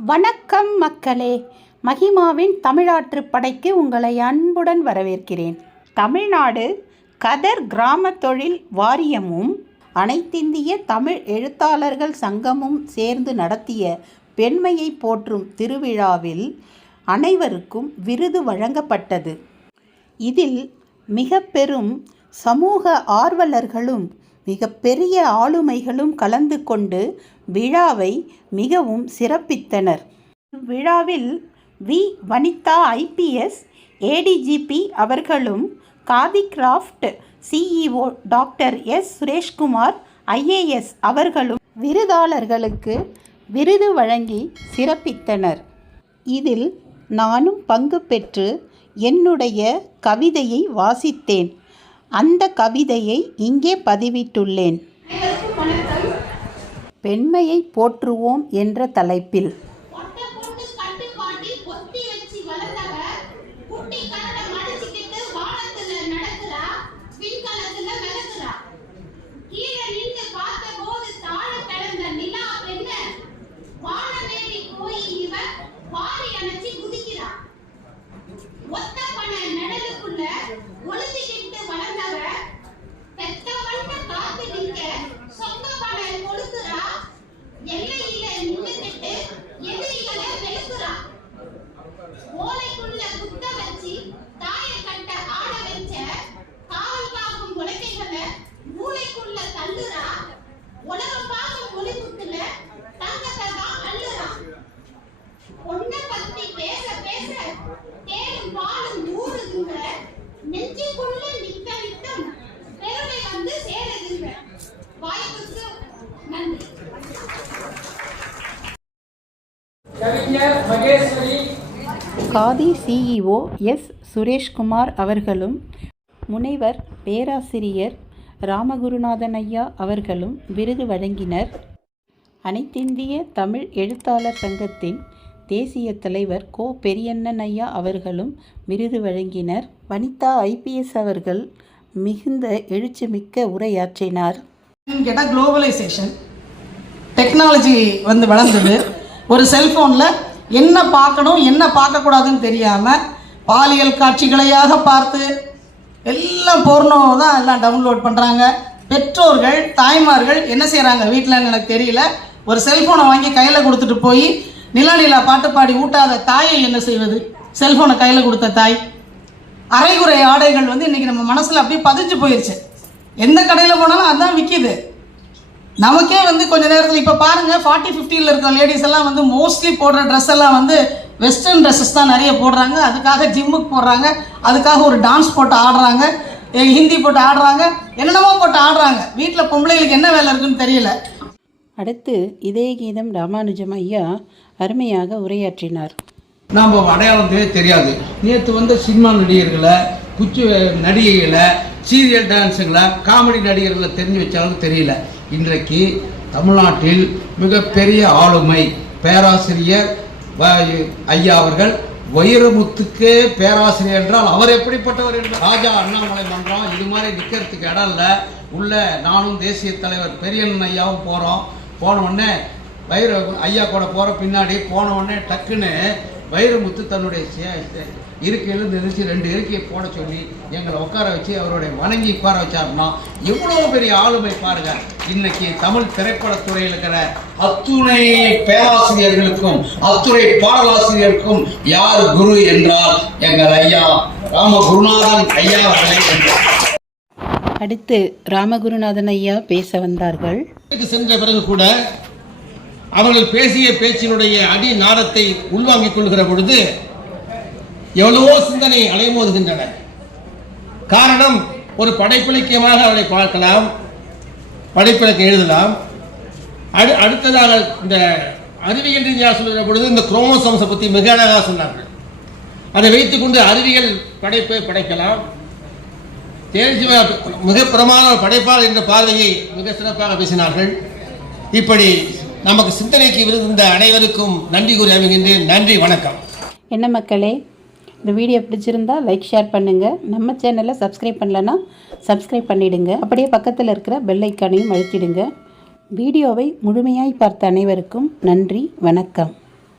வணக்கம் மக்களே மகிமாவின் தமிழாற்று படைக்கு உங்களை அன்புடன் வரவேற்கிறேன். தமிழ்நாடு கதர் கிராம தொழில் வாரியமும் அனைத்திந்திய தமிழ் எழுத்தாளர்கள் சங்கமும் சேர்ந்து நடத்திய பெண்மையை போற்றும் திருவிழாவில் அனைவருக்கும் விருது வழங்கப்பட்டது. இதில் மிக பெரும் சமூக ஆர்வலர்களும் மிகப்பெரிய ஆளுமைகளும் கலந்து கொண்டு விழாவை மிகவும் சிறப்பித்தனர். இவ்விழாவில் வி. வனிதா ஐபிஎஸ் ஏடிஜிபி அவர்களும் Khadi craft CEO doctor S. Sureshkumar IAS அவர்களும் விருதாளர்களுக்கு விருது வழங்கி சிறப்பித்தனர். இதில் நானும் பங்கு பெற்று என்னுடைய கவிதையை வாசித்தேன். அந்த கவிதையை இங்கே பதிவிட்டுள்ளேன். பெண்மையை போற்றுவோம் என்ற தலைப்பில். What the Khadi CEO S Sureshkumar அவர்களும் முனைவர் பேராசிரியர் ராமகுருநாதன் ஐயா அவர்களும் விருது வழங்கினர். அனைத்திந்திய தமிழ் எழுத்தாளர் சங்கத்தின் தேசிய தலைவர் கோ பெரியண்ணன் ஐயா அவர்களும் விருது வழங்கினர். வனிதா ஐபிஎஸ் அவர்கள் மிகுந்த எழுச்சிமிக்க உரையாற்றினார். கேட்டால் குளோபலைசேஷன் டெக்னாலஜி வந்து வளர்ந்தது. ஒரு செல்ஃபோனில் என்ன பார்க்கணும் என்ன பார்க்கக்கூடாதுன்னு தெரியாமல் பாலியல் காட்சிகளையாக பார்த்து எல்லாம் போர்னோ தான் எல்லாம் டவுன்லோட் பண்ணுறாங்க பெற்றோர்கள் தாய்மார்கள் என்ன செய்கிறாங்க வீட்டில் எனக்கு தெரியல. ஒரு செல்ஃபோனை வாங்கி கையில் கொடுத்துட்டு போய் நிலா நிலா பாட்டு பாடி ஊட்டாத தாயை என்ன செய்வது? செல்ஃபோனை கையில் கொடுத்த தாய். அரைகுறை ஆடைகள் வந்து இன்றைக்கி நம்ம மனசில் அப்படியே பதிஞ்சு போயிடுச்சு எந்த கடையில் போனாலும் அதுதான் விற்கிது நமக்கே வந்து கொஞ்ச நேரத்தில் இப்போ பாருங்கள் ஃபார்ட்டி ஃபிஃப்டியில் இருக்க லேடிஸ் எல்லாம் வந்து மோஸ்ட்லி போடுற ட்ரெஸ் எல்லாம் வந்து வெஸ்டர்ன் ட்ரெஸ்ஸஸ் தான் நிறைய போடுறாங்க. அதுக்காக ஜிம்முக்கு போடுறாங்க. அதுக்காக ஒரு டான்ஸ் போட்டு ஆடுறாங்க. ஹிந்தி போட்டு ஆடுறாங்க. என்னென்னமோ போட்டு ஆடுறாங்க. வீட்டில் பொம்பளைகளுக்கு என்ன வேலை இருக்குன்னு தெரியல. அடுத்து இதய கீதம் ராமானுஜம் ஐயா அருமையாக உரையாற்றினார். நாம் அடையாளத்தே தெரியாது. நேற்று வந்த சினிமா நடிகர்களை குச்சி நடிகைகளை சீரியல் டான்ஸுகளை காமெடி நடிகர்களை தெரிஞ்சு வச்சாலும் தெரியல. இன்றைக்கு தமிழ்நாட்டில் மிகப்பெரிய ஆளுமை பேராசிரியர் ஐயா அவர்கள் வைரமுத்துக்கே பேராசிரியர் என்றால் அவர் எப்படிப்பட்டவர் என்றால் ராஜா அண்ணாமலை மன்றம் இது மாதிரி நிற்கிறதுக்கு இடம் இல்லை. உள்ள நானும் தேசிய தலைவர் பெரியண்ணன் ஐயாவும் போகிறோம் போன உடனே வைர ஐயா கூட போகிற பின்னாடி போன உடனே டக்குன்னு வைரமுத்து தன்னுடைய இருக்கையில நிறுத்தி ரெண்டு இருக்கையை போட சொல்லி எங்களை உட்கார வச்சு அவருடைய வணங்கி உட்கார வச்சாருன்னா எவ்வளோ பெரிய ஆளுமை பாருங்க. இன்னைக்கு தமிழ் திரைப்படத்துறையில் இருக்கிற அத்துணை பேராசிரியர்களுக்கும் அத்துணை பாடலாசிரியருக்கும் யார் குரு என்றால் எங்கள் ஐயா ராம குருநாதன் ஐயா அவர்களை அடுத்து ராமகுருநாதன் ஐயா பேச வந்தார்கள். சென்ற பிறகு கூட அவர்கள் பேசிய பேச்சினுடைய அடி நாதத்தை உள்வாங்கிக் கொள்கிற பொழுது எவ்வளவோ சிந்தனை அலைமோதுகின்றன. காரணம் ஒரு படைப்பிலக்கியமாக அவரை பார்க்கலாம் படைப்பிலக்கம் எழுதலாம். அடு அடுத்ததாக இந்த அறிவியல் ரீதியாக சொல்கிற பொழுது இந்த குரோமோசோம்ஸை பற்றி மிக அழகாக சொன்னார்கள். அதை வைத்துக்கொண்டு அறிவியல் படைப்பை படைக்கலாம். தேர்ச்சி மிக பிரமாண படைப்பாளர் என்ற பார்வையை மிக சிறப்பாக பேசினார்கள். இப்படி நமக்கு சிந்தனைக்கு விருந்த அனைவருக்கும் நன்றி கூறி அமைகின்றேன். நன்றி வணக்கம். என்ன மக்களே இந்த வீடியோ பிடிச்சிருந்தா லைக் ஷேர் பண்ணுங்கள் நம்ம சேனலை சப்ஸ்கிரைப் பண்ணலன்னா சப்ஸ்கிரைப் பண்ணிடுங்க. அப்படியே பக்கத்தில் இருக்கிற பெல் ஐக்கானையும் அழுத்திடுங்க. வீடியோவை முழுமையாய் பார்த்த அனைவருக்கும் நன்றி வணக்கம்.